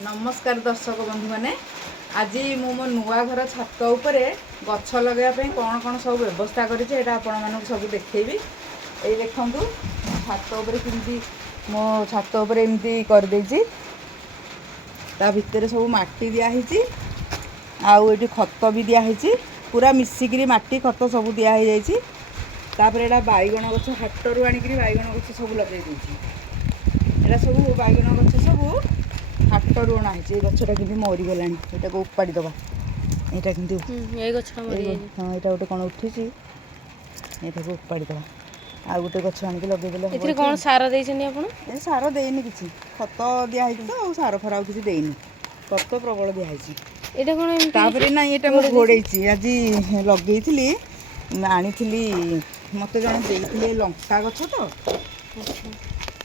नमस्कार दर्शक बंधु मैंने आज मु मो नुआ घर छात उपरे गछ लगे कौन कौन सब व्यवस्था करें सब देखेबी। ये देखु छात उपरे केमती मो छात उपरे एमती करदे ता भितर सब माटी दिखाई आउ ये खत भी दिखाई पूरा मिसिक माटी खत सब दिखाई तापर एटा बैगण गछ हाटरू आणिक बैगण गछ सब लगे एटा सब बैगण गछ सब हाटरू अणाई गछटा कि मरीगला यहाँ को उपाड़ी दबा यहाँ कि हाँ यहाँ गोटे कौन उठी यहाँ को उपाड़ी दबा आ गोटे गछ आणिक लगे कौन सार दे सार देनी कि खत दिखाई तो सार फार किसी देनी खत प्रबल दिखाई ना ये घोड़े आज लगे आनी मत जन दे लंका गछ तो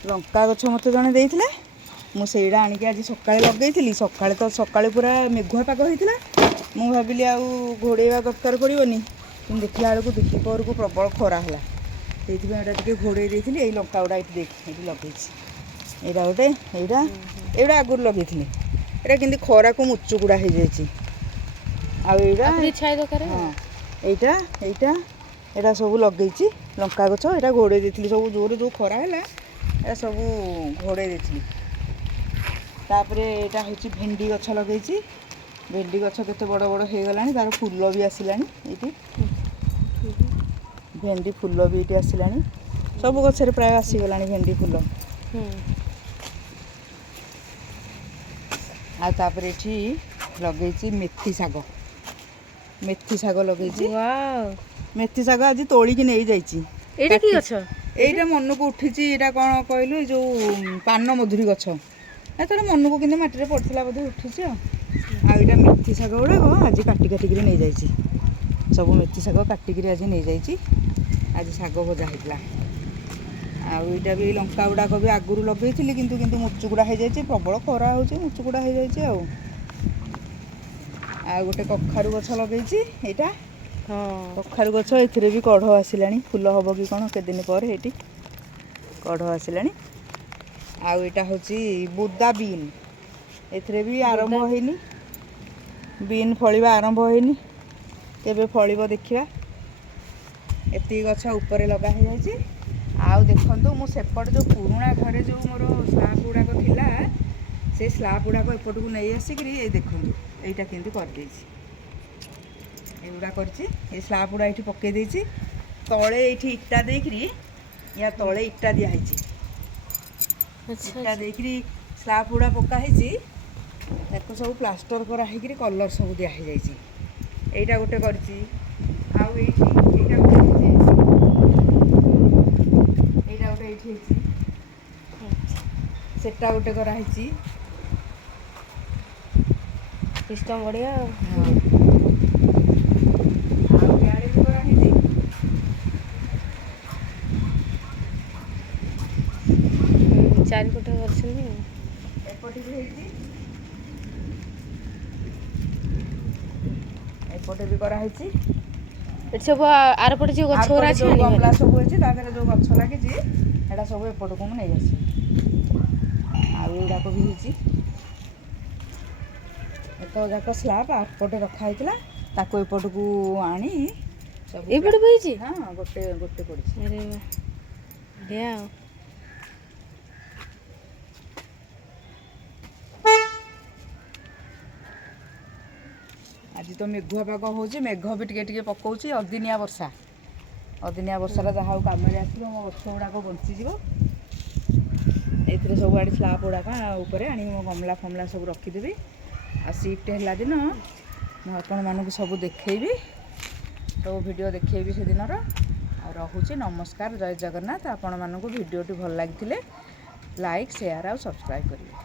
लंका गछ मत जन देते मुझे आणिक आज सका लगे सका तो सका पूरा मेघुआ पाग होता मु भाविली आउ घोड़ेवा दरकार पड़ोनी कि देखला बेलू दुपहर को प्रबल खरा है से घोड़े देती यही लंका गुड़ा ये देख ये लगे यहाँ गोटे यहाँ आगुरी लगे यहाँ कि खरा को मुचुकुड़ा हो जाए हाँ यहाँ सब लगे लंका गछ यहाँ घोड़े देती सब जोर जो खरा है सब घोड़े देती तापर यहाँ हूँ भेंडी गछ लगे भेंडी गछ के बड़ बड़ हो गला तार फूल भी आसला ये भेंडी फूल भी ये आसला सब गचर प्राय आसीगला भेंडी फूल आपर ये लगे मेथी शाग लगे मेथी शाग आज तोलिक नहीं जाइए मन को उठी यहाँ कौन कहलु जो पान मधुरी गछ तो मन को कि मटी पड़ता बोधे उठी आईटा मेथी शाग गुड़ाक आज काटी काटिक नहीं जाइए सब मेथी शाग काटिक आज नहीं जाइए आज शाग भजा होता आईटा भी लंका गुड़ाक भी आगुरी लगे किंतु मुचुकुड़ा हो जाए प्रबल खरा हो मुचुकुड़ा हो जाए गोटे कखारु गछ लगे यहाँ कखारु गछ ए भी कढ़ आसला फूल हम कि कौन केदिन पर ये कढ़ आसला आईटा हूँ बुदा बीन ए भी आरंभ होनी बीन फलिबा आरंभ होनी केबे फलिबो देखिबा एति गछ ऊपर लगा हो जाए आउ देखंतु मु सेपट जो पुराना घरे जो मोर स्लाब गुड़ाक थिला से स्लाब गुड़ाक एपट को नहीं आसिक ये देखूँ यहाँ केमती करदे ये स्लाब गुड़ा ये पकई देती तले ये इटा देकरी या तले इटा दिखाई इटा देकरी स्लाब गुड़ा पकाई सब प्लास्टर कराई कलर सब दिखाई यहाँ गोटे कर सेटा गोटे कराई सिस्टम बढ़िया चारिपट एपटे भी कराई सब आरपटे जो गछ गमला सब अच्छी जो गछ लगे सब एपट को नहीं आसी आउाक भी होती तो जाक स्लाब आठपटे रखाई ताको एपट को आनी सब एपट भी हाँ गोटे गोटे पड़ी आज तो मेघुआ पाग हो मेघ भी टे पकाऊँ अदिनिया वर्षा जहाँ कम आस मो गछ गुड़ाक बंचीज ये सब आड़े स्लाब गुड़ाक आनी मो गमला फमला सब रखीदेवी आ शिफ्ट है दिन मुझे सब देखी सब वीडियो देखी से दिन रोचे नमस्कार जय जगन्नाथ आपण मानक वीडियो भल लगी लाइक शेयर और सब्सक्राइब करेंगे।